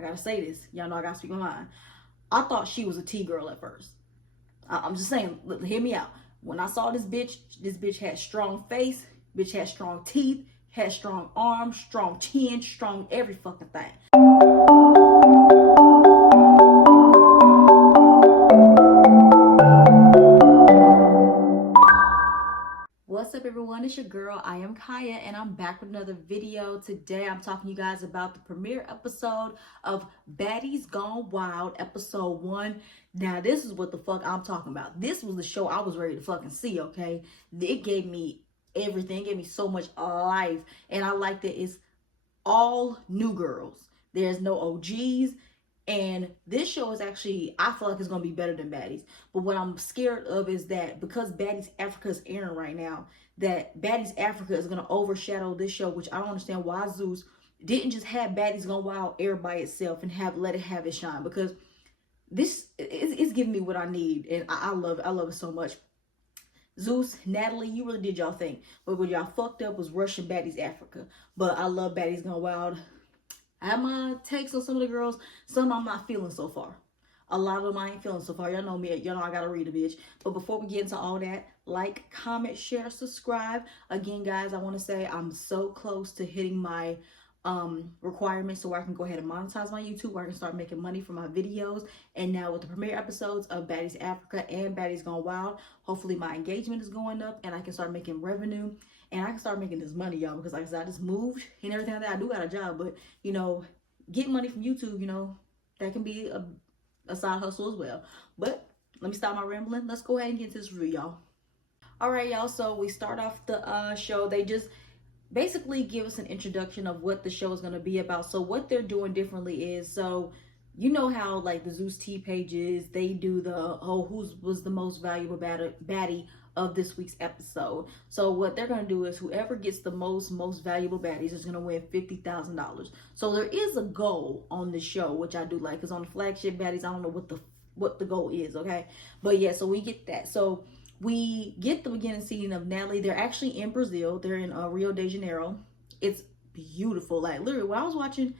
I gotta say this. Y'all know I gotta speak my mind. I thought she was a T-girl at first. I'm just saying, hear me out. When I saw this bitch had strong face, bitch had strong teeth, had strong arms, strong chin, strong every fucking thing. What's up, everyone? It's your girl, I am Kaya, and I'm back with another video. Today I'm talking to you guys about the premiere episode of Baddies Gone Wild, episode 1. Now, this is what the fuck I'm talking about. This was the show I was ready to fucking see, okay? It gave me everything. It gave me so much life, and I like that it's all new girls. There's no OGs. And this show is actually, I feel like it's going to be better than Baddies. But what I'm scared of is that because Baddies Africa is airing right now, that Baddies Africa is going to overshadow this show, which I don't understand why Zeus didn't just have Baddies Gone Wild air by itself and let it have its shine. Because this is giving me what I need, and I love it. I love it so much. Zeus, Natalie, you really did y'all thing. But what y'all fucked up was rushing Baddies Africa. But I love Baddies Gone Wild. I have my takes on some of the girls. Some I'm not feeling so far. A lot of them I ain't feeling so far. Y'all know me. Y'all know I gotta read a bitch. But before we get into all that, like, comment, share, subscribe. Again, guys, I want to say I'm so close to hitting my requirements so I can go ahead and monetize my YouTube, where I can start making money from my videos. And now with the premiere episodes of Baddies Africa and Baddies Gone Wild, hopefully my engagement is going up and I can start making revenue. And I can start making this money, y'all, because like I said, I just moved and everything like that. I do got a job, but, you know, getting money from YouTube, you know, that can be a side hustle as well. But let me stop my rambling. Let's go ahead and get into this review, y'all. All right, y'all. So we start off the show. They just basically give us an introduction of what the show is going to be about. So what they're doing differently is, so you know how like the Zeus T pages, they do the who was the most valuable baddie of this week's episode. So what they're going to do is whoever gets the most valuable baddies is going to win $50,000. So there is a goal on the show, which I do like, because on the flagship baddies, I don't know what the goal is, okay? But yeah, so we get that. So we get the beginning scene of Natalie. They're actually in Brazil. They're in Rio de Janeiro. It's beautiful. Like literally when I was watching,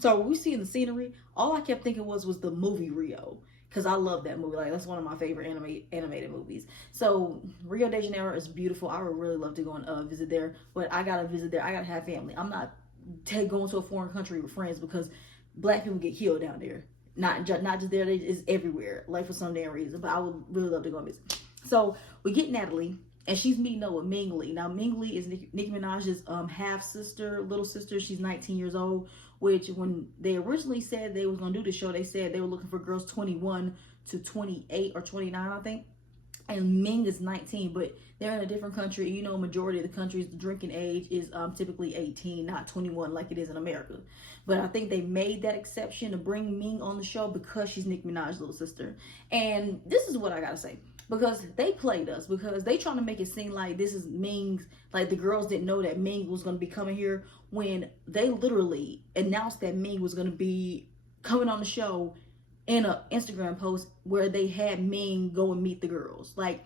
so when we see in the scenery, all I kept thinking was the movie Rio. Because I love that movie. Like, that's one of my favorite animated movies. So, Rio de Janeiro is beautiful. I would really love to go and visit there. But I got to visit there. I got to have family. I'm not going to a foreign country with friends because black people get killed down there. Not just there. It's everywhere. Like, for some damn reason. But I would really love to go and visit. So, we get Natalie. And she's meeting up with Ming Li. Now, Ming Li is Nicki Minaj's half-sister, little sister. She's 19 years old, which when they originally said they was going to do the show, they said they were looking for girls 21 to 28 or 29, I think. And Ming is 19, but they're in a different country. You know, majority of the countries, the drinking age is typically 18, not 21 like it is in America. But I think they made that exception to bring Ming on the show because she's Nicki Minaj's little sister. And this is what I got to say. Because they played us, because they trying to make it seem like this is Ming's, like the girls didn't know that Ming was going to be coming here when they literally announced that Ming was going to be coming on the show in an Instagram post where they had Ming go and meet the girls. Like,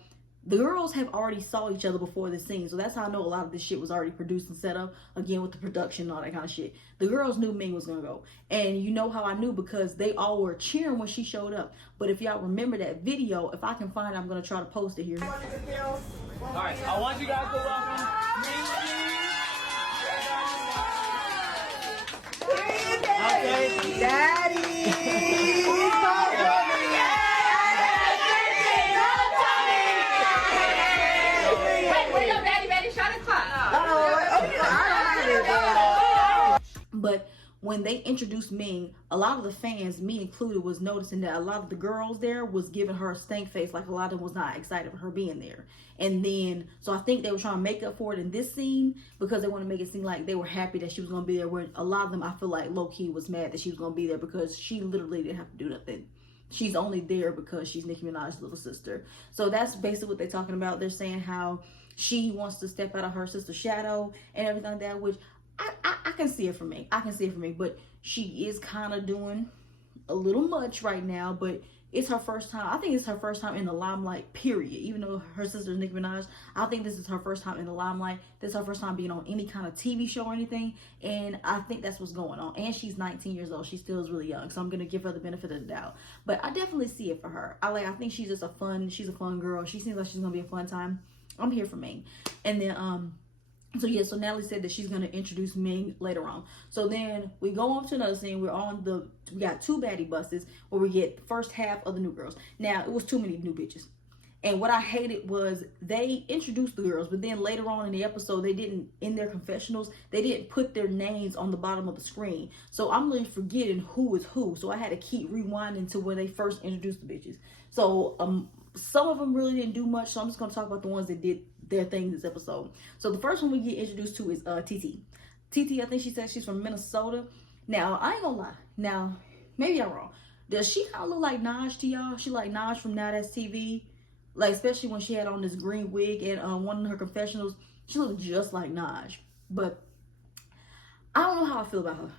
the girls have already saw each other before the scene, so that's how I know a lot of this shit was already produced and set up, again, with the production and all that kind of shit. The girls knew Ming was gonna go, and you know how I knew, because they all were cheering when she showed up. But if y'all remember that video, if I can find it, I'm gonna try to post it here. All right, I want you guys to welcome Ming Li. Okay, Daddy. But when they introduced Ming, a lot of the fans, me included, was noticing that a lot of the girls there was giving her a stank face, like a lot of them was not excited for her being there. And then, so I think they were trying to make up for it in this scene because they want to make it seem like they were happy that she was going to be there, where a lot of them, I feel like low-key was mad that she was going to be there because she literally didn't have to do nothing. She's only there because she's Nicki Minaj's little sister. So that's basically what they're talking about. They're saying how she wants to step out of her sister's shadow and everything like that, which I can see it for me. I can see it for me, but she is kind of doing a little much right now. But it's her first time. I think it's her first time in the limelight, period. Even though her sister is Nicki Minaj, I think this is her first time in the limelight. This is her first time being on any kind of TV show or anything. And I think that's what's going on. And she's 19 years old. She still is really young. So I'm going to give her the benefit of the doubt. But I definitely see it for her. I think she's just she's a fun girl. She seems like she's going to be a fun time. I'm here for Ming. And then, so yeah, so Natalie said that she's gonna introduce Ming later on. So then we go on to another scene. We got 2 baddie buses where we get first half of the new girls. Now it was too many new bitches. And what I hated was they introduced the girls, but then later on in the episode, they didn't, in their confessionals, they didn't put their names on the bottom of the screen. So I'm really forgetting who is who. So I had to keep rewinding to where they first introduced the bitches. So some of them really didn't do much. So I'm just gonna talk about the ones that did their thing this episode. So the first one we get introduced to is TT. TT, I think she said she's from Minnesota. Now, I ain't gonna lie. Now, maybe I'm wrong. Does she kind of look like Naj to y'all? She like Naj from Now That's TV. Like, especially when she had on this green wig and one of her confessionals. She looked just like Naj. But I don't know how I feel about her.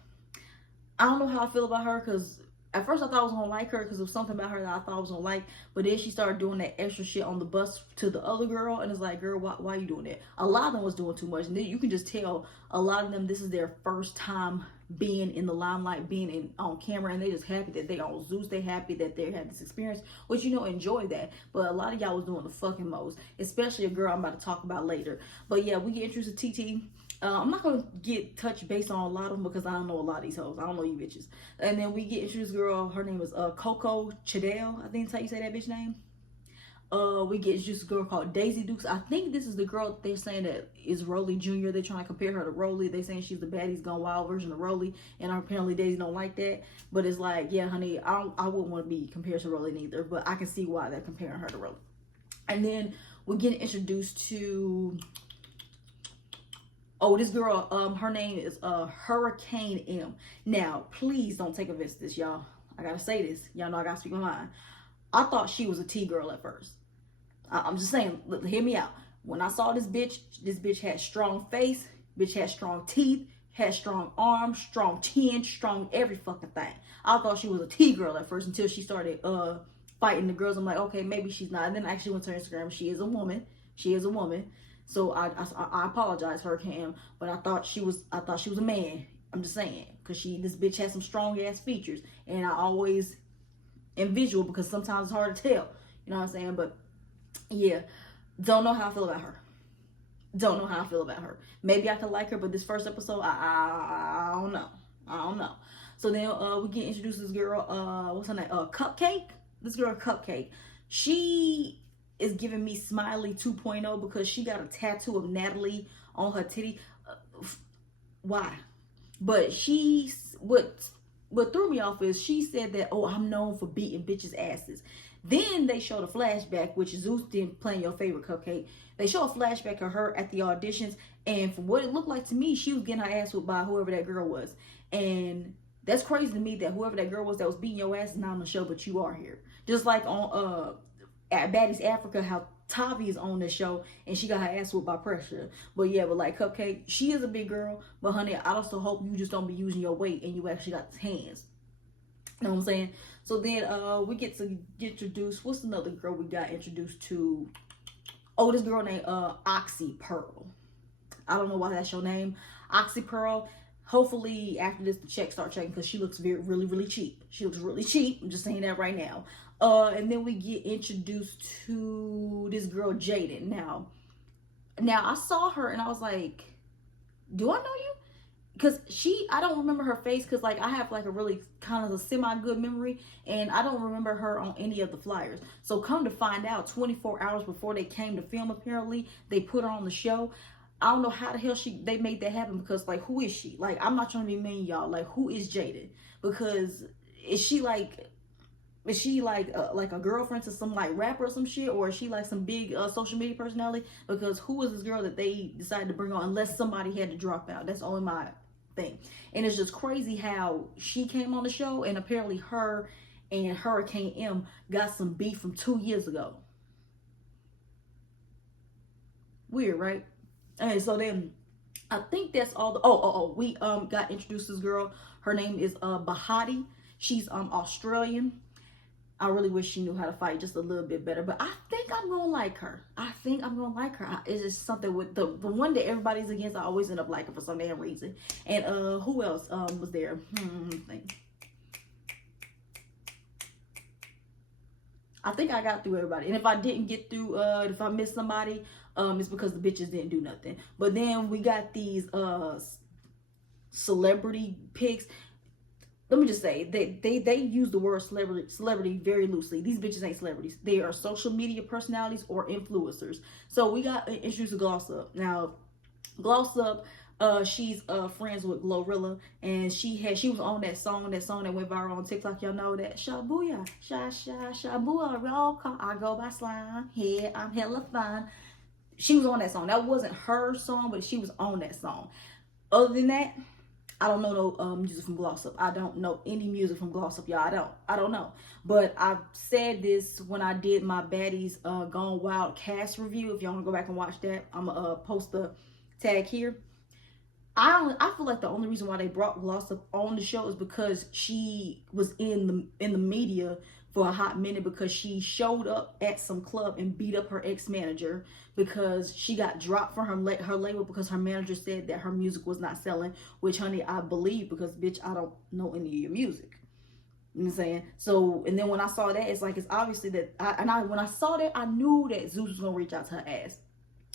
I don't know how I feel about her because at first I thought I was gonna like her because there was something about her that I thought I was gonna like, but then she started doing that extra shit on the bus to the other girl, and it's like, girl, why are you doing that? A lot of them was doing too much, and then you can just tell a lot of them this is their first time being in the limelight, being on camera, and they just happy that they on Zeus. They happy that they had this experience, which enjoy that. But a lot of y'all was doing the fucking most, especially a girl I'm about to talk about later. But yeah, we get introduced to TT. I'm not gonna get touched based on a lot of them because I don't know a lot of these hoes. I don't know you bitches. And then we get introduced girl. Her name is Coco Chadell. I think that's how you say that bitch name. We get introduced a girl called Daisy Dukes. I think this is the girl they're saying that is Rolly Jr. They're trying to compare her to Rolly. They saying she's the Baddies Gone Wild version of Rolly, and apparently Daisy don't like that. But it's like, yeah, honey, I wouldn't want to be compared to Rolly neither. But I can see why they're comparing her to Rolly. And then we're getting introduced to. Oh, this girl, her name is Hurricane M. Now, please don't take offense to this, y'all. I gotta say this. Y'all know I gotta speak my mind. I thought she was a T-girl at first. I'm just saying, look, hear me out. When I saw this bitch had strong face, bitch had strong teeth, had strong arms, strong chin, strong every fucking thing. I thought she was a T-girl at first until she started fighting the girls. I'm like, okay, maybe she's not. And then I actually went to her Instagram. She is a woman. She is a woman. So I apologize for her, Cam, but I thought she was a man. I'm just saying, cause this bitch has some strong ass features, and I always am visual because sometimes it's hard to tell. You know what I'm saying? But yeah, don't know how I feel about her. Don't know how I feel about her. Maybe I could like her, but this first episode, I don't know. I don't know. So then we get introduced to this girl. What's her name? Cupcake. This girl Cupcake. She is giving me Smiley 2.0 because she got a tattoo of Natalie on her titty. Why? But what threw me off is she said that, oh, I'm known for beating bitches' asses. Then they showed a flashback, which Zeus didn't play your favorite Cupcake. They show a flashback of her at the auditions, and from what it looked like to me, she was getting her ass whipped by whoever that girl was. And that's crazy to me that whoever that girl was that was beating your ass is not on the show, but you are here. Just like on at Baddies Africa, how Tavi is on the show and she got her ass whipped by Pressure. But yeah, but like Cupcake, she is a big girl. But honey, I also hope you just don't be using your weight and you actually got hands. You know what I'm saying? So then we get to get introduced. What's another girl we got introduced to? Oh, this girl named Oxy Pearl. I don't know why that's your name. Oxy Pearl. Hopefully after this the checks start checking because she looks really cheap. She looks really cheap. I'm just saying that right now. And then we get introduced to this girl Jaden. Now I saw her and I was like, do I know you? Because I don't remember her face because like I have like a really kind of a semi-good memory and I don't remember her on any of the flyers. So come to find out, 24 hours before they came to film, apparently they put her on the show. I don't know how the hell they made that happen because like who is she? Like I'm not trying to be mean, y'all. Like who is Jaden? Because is she like a girlfriend to some like rapper or some shit, or is she like some big social media personality? Because who is this girl that they decided to bring on unless somebody had to drop out? That's only my thing. And it's just crazy how she came on the show and apparently her and Hurricane M got some beef from 2 years ago. Weird, right? And so then I think that's all we got introduced to this girl. Her name is Bahati. She's Australian. I really wish she knew how to fight just a little bit better. But I think I'm gonna like her. It's just something with the one that everybody's against. I always end up liking for some damn reason. And who else was there? I think I got through everybody. And if I didn't get through, if I missed somebody, it's because the bitches didn't do nothing. But then we got these celebrity picks. Let me just say, they use the word celebrity very loosely. These bitches ain't celebrities. They are social media personalities or influencers. So we got introduced to Gloss Up. Now, Gloss Up, she's friends with Glorilla, and she was on that song that went viral on TikTok. Y'all know that Shabuya, Shabuya, roll call. I go by slime. Yeah, I'm hella fine. She was on that song. That wasn't her song, but she was on that song. Other than that, I don't know no music from Gloss Up. I don't know any music from Gloss Up, y'all. I don't know. But I said this when I did my Baddies Gone Wild cast review. If y'all want to go back and watch that, I'm going to post the tag here. I feel like the only reason why they brought Gloss Up on the show is because she was in the media for a hot minute, because she showed up at some club and beat up her ex-manager because she got dropped from her label because her manager said that her music was not selling, which, honey, I believe, because, bitch, I don't know any of your music. You know what I'm saying? So, and then when I saw that, it's like, it's obviously that, when I saw that, I knew that Zeus was going to reach out to her ass.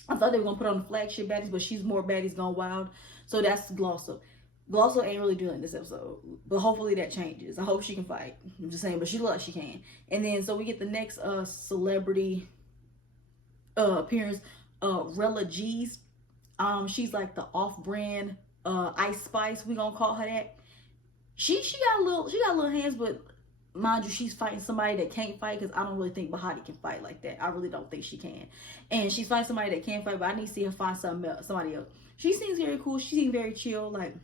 I thought they were going to put on the flagship Baddies, but she's more Baddies Gone Wild. So that's Gloss Up. Gloss Up ain't really doing this episode, but hopefully that changes. I hope she can fight. I'm just saying, but she looks like she can. And then, so we get the next celebrity appearance, Rella G's. She's like the off-brand Ice Spice, we gonna call her that. She got little hands, but mind you, she's fighting somebody that can't fight, because I don't really think Bahati can fight like that. I really don't think she can. And she's fighting somebody that can't fight, but I need to see her find somebody else. She seems very cool. She seems very chill. Like,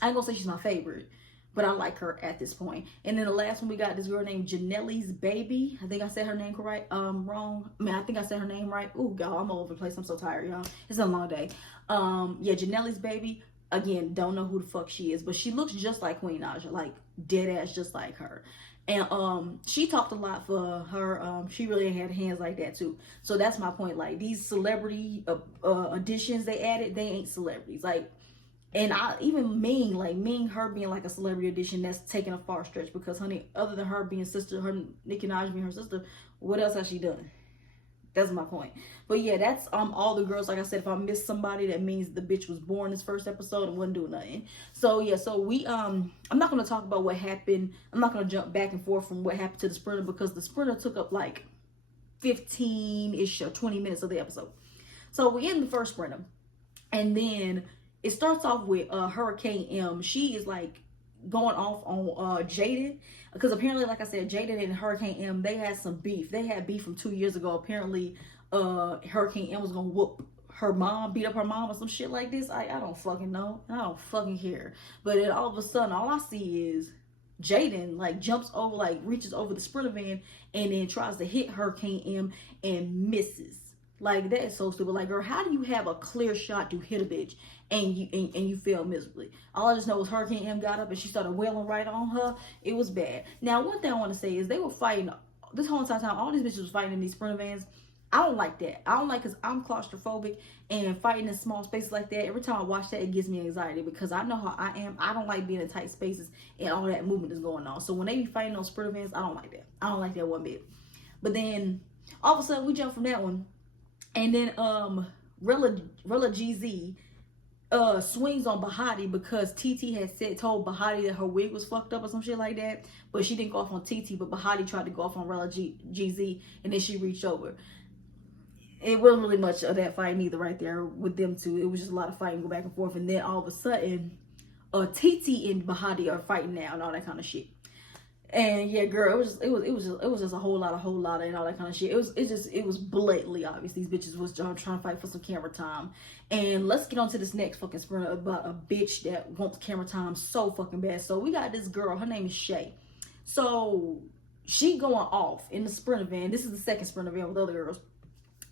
I ain't gonna say she's my favorite, but I like her at this point. And then the last one, we got this girl named Janelle's Baby. I think I said her name correct. Wrong. I mean, I think I said her name right. Ooh, y'all, I'm all over the place. I'm so tired, y'all. It's a long day. Yeah, Janelle's Baby. Again, don't know who the fuck she is, but she looks just like Queen Naja, like dead ass, just like her. And she talked a lot for her. She really had hands like that too. So that's my point. Like, these celebrity additions they added, they ain't celebrities. Like, and even Ming, her being like a celebrity addition, that's taking a far stretch, because, honey, other than her being sister, Nicki Minaj being her sister, what else has she done? That's my point. But yeah, that's all the girls. Like I said, if I missed somebody, that means the bitch was born this first episode and wasn't doing nothing. So yeah, so we I'm not gonna talk about what happened. I'm not gonna jump back and forth from what happened to the sprinter, because the sprinter took up like 15-ish or 20 minutes of the episode. So we in the first sprinter, and then it starts off with Hurricane M. She is like going off on Jaden, because apparently, like I said, Jaden and Hurricane M, they had some beef. They had beef from 2 years ago. Apparently Hurricane M was gonna whoop her mom, beat up her mom or some shit like this. I don't fucking know. I don't fucking care. But then all of a sudden, all I see is Jaden like jumps over, like reaches over the sprinter van, and then tries to hit Hurricane M and misses. Like, that is so stupid. Like, girl, how do you have a clear shot to hit a bitch and you fail miserably? All I just know is Hurricane M got up and she started wailing right on her. It was bad. Now, one thing I want to say is they were fighting this whole entire time. All these bitches was fighting in these sprinter vans. I don't like that. I don't like, because I'm claustrophobic, and fighting in small spaces like that, every time I watch that, it gives me anxiety, because I know how I am. I don't like being in tight spaces and all that movement is going on. So when they be fighting those sprinter vans, I don't like that. I don't like that one bit. But then all of a sudden we jump from that one, and then Rella GZ swings on Bahati, because TT had told Bahati that her wig was fucked up or some shit like that, but she didn't go off on TT, but Bahati tried to go off on Rella GZ, and then she reached over. It wasn't really much of that fighting either right there with them two. It was just a lot of fighting, go back and forth, and then all of a sudden TT and Bahati are fighting now and all that kind of shit. And yeah, girl, it was just a whole lot and all that kind of shit. It was blatantly obvious these bitches was trying to fight for some camera time. And let's get on to this next fucking sprinter about a bitch that wants camera time so fucking bad. So we got this girl, her name is Shay. So she going off in the sprinter van. This is the second sprinter van with other girls.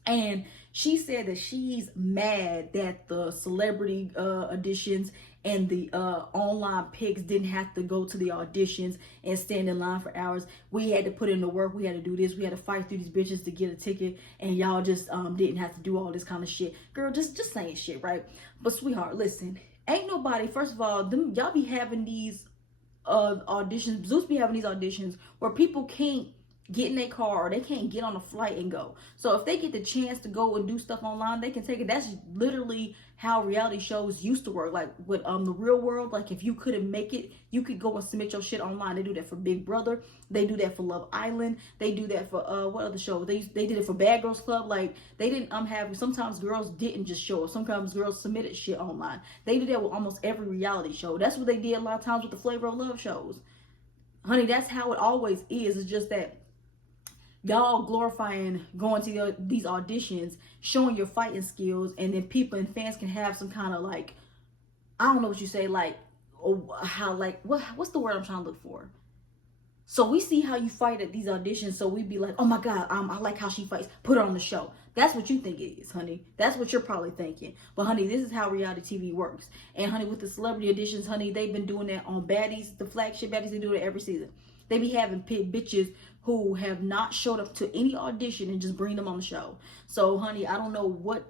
And she said that she's mad that the celebrity auditions and the online pics didn't have to go to the auditions and stand in line for hours. We had to put in the work. We had to do this. We had to fight through these bitches to get a ticket. And y'all just didn't have to do all this kind of shit. Girl, just saying shit, right? But sweetheart, listen. Ain't nobody, first of all, y'all be having these auditions. Zeus be having these auditions where people can't get in their car or they can't get on a flight and go. So if they get the chance to go and do stuff online, they can take it. That's literally how reality shows used to work. Like with the real world, like if you couldn't make it, you could go and submit your shit online. They do that for Big Brother. They do that for Love Island. They do that for what other show? They did it for Bad Girls Club. Like they didn't have, sometimes girls didn't just show up. Sometimes girls submitted shit online. They did that with almost every reality show. That's what they did a lot of times with the Flavor of Love shows. Honey, that's how it always is. It's just that y'all glorifying going to these auditions, showing your fighting skills, and then people and fans can have some kind of like, I don't know what you say, like, how, like, what's the word I'm trying to look for? So we see how you fight at these auditions, so we be like, oh my God, I like how she fights, put her on the show. That's what you think it is, honey. That's what you're probably thinking. But honey, this is how reality TV works. And honey, with the celebrity auditions, honey, they've been doing that on Baddies, the flagship Baddies. They do it every season. They be having bitches who have not showed up to any audition and just bring them on the show. So honey, I don't know what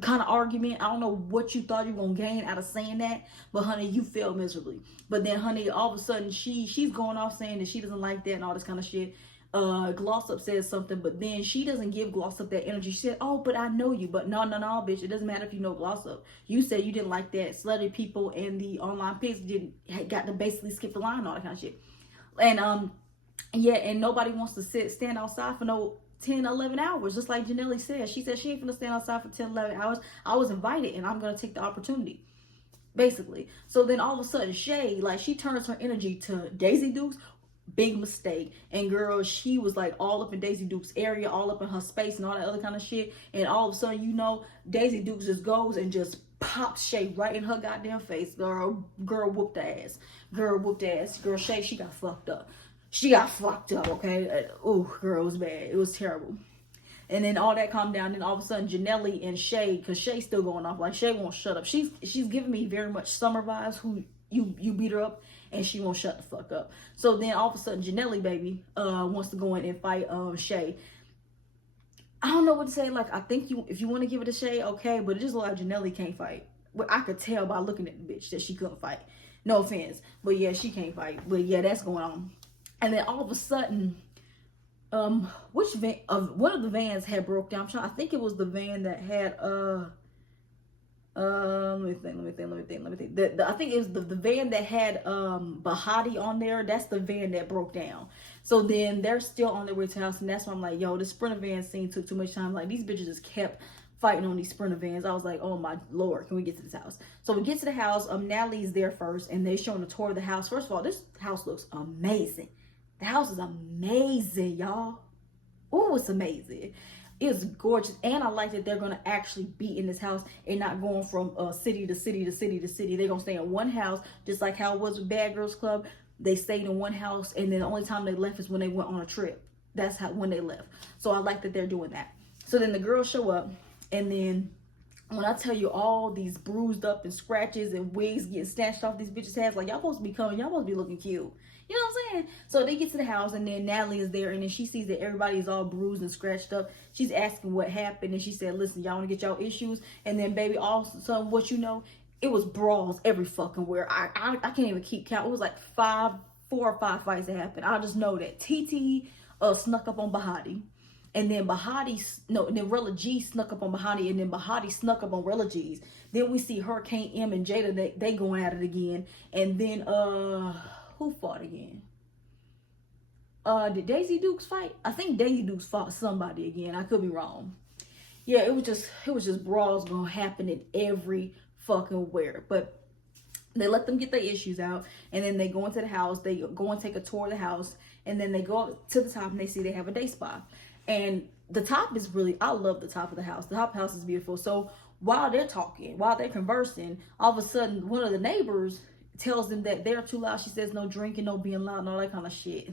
kind of argument, I don't know what you thought you were gonna gain out of saying that, but honey, you failed miserably. But then honey, all of a sudden she's going off saying that she doesn't like that and all this kind of shit. Gloss Up says something, but then she doesn't give Gloss Up that energy. She said, oh, but I know you. But no, bitch, it doesn't matter if you know Gloss Up. You said you didn't like that celebrity people and the online pics got to basically skip the line and all that kind of shit. And yeah, and nobody wants to stand outside for no 10, 11 hours. Just like Janelle said. She said she ain't gonna stand outside for 10, 11 hours. I was invited and I'm gonna take the opportunity. Basically. So then all of a sudden, Shay, like, she turns her energy to Daisy Dukes. Big mistake. And girl, she was like all up in Daisy Duke's area, all up in her space and all that other kind of shit. And all of a sudden, you know, Daisy Dukes just goes and just pops Shay right in her goddamn face. Girl whooped ass. Girl whooped ass. Girl, Shay, she got fucked up. She got fucked up, okay? Oh, girl, it was bad. It was terrible. And then all that calmed down. Then all of a sudden, Janelle and Shay, because Shay's still going off. Like, Shay won't shut up. She's giving me very much Summer vibes, who you beat her up and she won't shut the fuck up. So then all of a sudden, Janelle, baby, wants to go in and fight Shay. I don't know what to say. Like, I think if you want to give it a Shay, okay, but it just looks like Janelle can't fight. But I could tell by looking at the bitch that she couldn't fight. No offense. But yeah, she can't fight. But yeah, that's going on. And then all of a sudden, which van, one of the vans had broke down. I think it was the van that had let me think. I think it was the van that had Bahati on there. That's the van that broke down. So then they're still on their way to the house, and that's why I'm like, yo, this Sprinter van scene took too much time. Like, these bitches just kept fighting on these Sprinter vans. I was like, oh my Lord, can we get to this house? So we get to the house. Natalie's there first, and they're showing a tour of the house. First of all, this house looks amazing. The house is amazing, y'all. Oh, it's amazing. It's gorgeous. And I like that they're going to actually be in this house and not going from city to city to city to city. They're going to stay in one house, just like how it was with Bad Girls Club. They stayed in one house, and then the only time they left is when they went on a trip. That's when they left. So I like that they're doing that. So then the girls show up, and then when I tell you all these bruised up and scratches and wigs getting snatched off these bitches' heads, like, y'all supposed to be coming, y'all supposed to be looking cute. You know what I'm saying? So they get to the house, and then Natalie is there, and then she sees that everybody is all bruised and scratched up. She's asking what happened, and she said, listen, y'all want to get y'all issues? And then, baby, all of a sudden, what you know, it was brawls every fucking where. I can't even keep count. It was like 4 or 5 fights that happened. I just know that TT snuck up on Bahati. And then then Rella G snuck up on Bahati, and then Bahati snuck up on Rella G's. Then we see Hurricane M and Jada, they going at it again. And then, who fought again? Did Daisy Dukes fight? I think Daisy Dukes fought somebody again. I could be wrong. Yeah, it was just brawls gonna happen in every fucking where. But they let them get their issues out, and then they go into the house. They go and take a tour of the house, and then they go up to the top, and they see they have a day spa. And the top is really, I love the top of the house. The top of the house is beautiful. So while they're talking, while they're conversing, all of a sudden, one of the neighbors tells them that they're too loud. She says no drinking, no being loud, and all that kind of shit.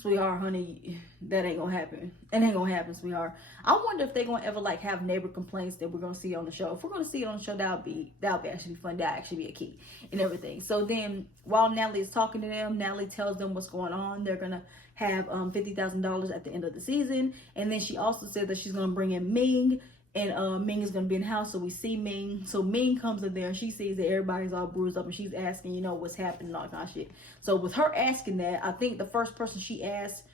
sweetheart, honey, that ain't gonna happen. It ain't gonna happen, sweetheart. I wonder if they're gonna ever like have neighbor complaints that we're gonna see on the show. If we're gonna see it on the show, that'll be actually fun. That'll actually be a key and everything. So then while Natalie is talking to them, Natalie tells them what's going on. They're gonna have $50,000 at the end of the season. And then she also said that she's gonna bring in Ming. And Ming is going to be in the house, so we see Ming. So Ming comes in there, and she sees that everybody's all bruised up, and she's asking, you know, what's happening and all that kind of shit. So with her asking that, I think the first person she asked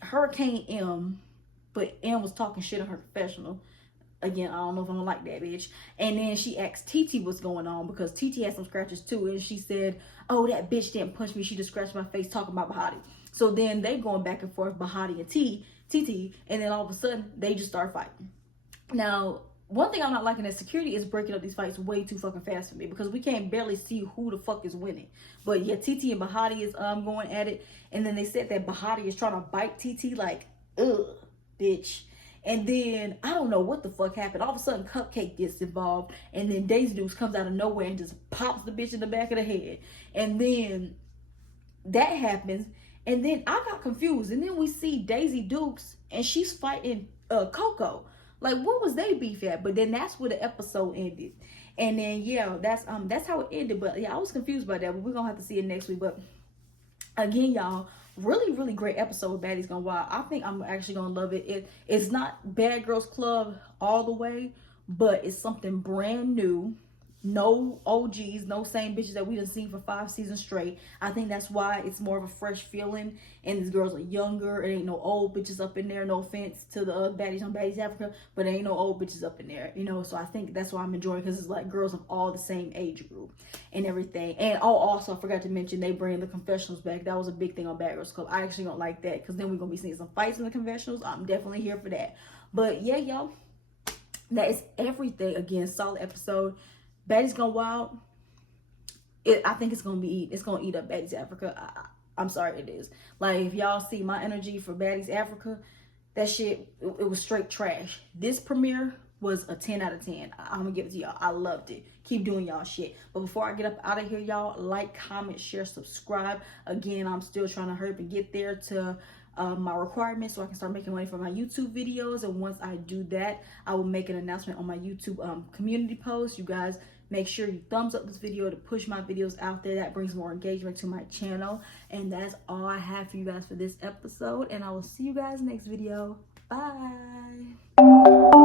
Hurricane M, but M was talking shit on her confessional. Again, I don't know if I'm gonna like that bitch. And then she asked Titi what's going on, because Titi had some scratches too, and she said, oh, that bitch didn't punch me, she just scratched my face, talking about Bahati. So then they going back and forth, Bahati and Titi, and then all of a sudden they just start fighting. Now, one thing I'm not liking is security is breaking up these fights way too fucking fast for me, because we can't barely see who the fuck is winning. But yeah, Titi and Bahati is going at it, and then they said that Bahati is trying to bite Titi like, ugh, bitch. And then I don't know what the fuck happened. All of a sudden, Cupcake gets involved, and then Daisy Dukes comes out of nowhere and just pops the bitch in the back of the head. And then that happens, and then I got confused. And then we see Daisy Dukes, and she's fighting Coco. Like, what was they beef at? But then that's where the episode ended. And then yeah, that's how it ended. But yeah, I was confused by that. But we're gonna have to see it next week. But again, y'all, really, really great episode of Baddies Gone Wild. I think I'm actually gonna love it. It's not Bad Girls Club all the way, but it's something brand new. No OGs, no same bitches that we done seen for 5 seasons straight. I think that's why it's more of a fresh feeling, and these girls are younger. It ain't no old bitches up in there. No offense to the other baddies on Baddies Africa, but there ain't no old bitches up in there, you know. So I think that's why I'm enjoying, because it's like girls of all the same age group and everything. And oh, also I forgot to mention, they bring the confessionals back. That was a big thing on Bad Girls Club. I actually don't like that, because then we're gonna be seeing some fights in the confessionals. I'm definitely here for that. But yeah, y'all, that is everything. Again, solid episode. Baddies Gone Wild. I think it's gonna eat up Baddies Africa. I'm sorry, it is. Like, if y'all see my energy for Baddies Africa, that shit, it was straight trash. This premiere was a 10 out of 10. I'm gonna give it to y'all. I loved it. Keep doing y'all shit. But before I get up out of here, y'all, like, comment, share, subscribe. Again, I'm still trying to hurry up and get there to my requirements, so I can start making money for my YouTube videos. And once I do that, I will make an announcement on my YouTube community post. You guys, make sure you thumbs up this video to push my videos out there. That brings more engagement to my channel. And that's all I have for you guys for this episode, and I will see you guys next video. Bye.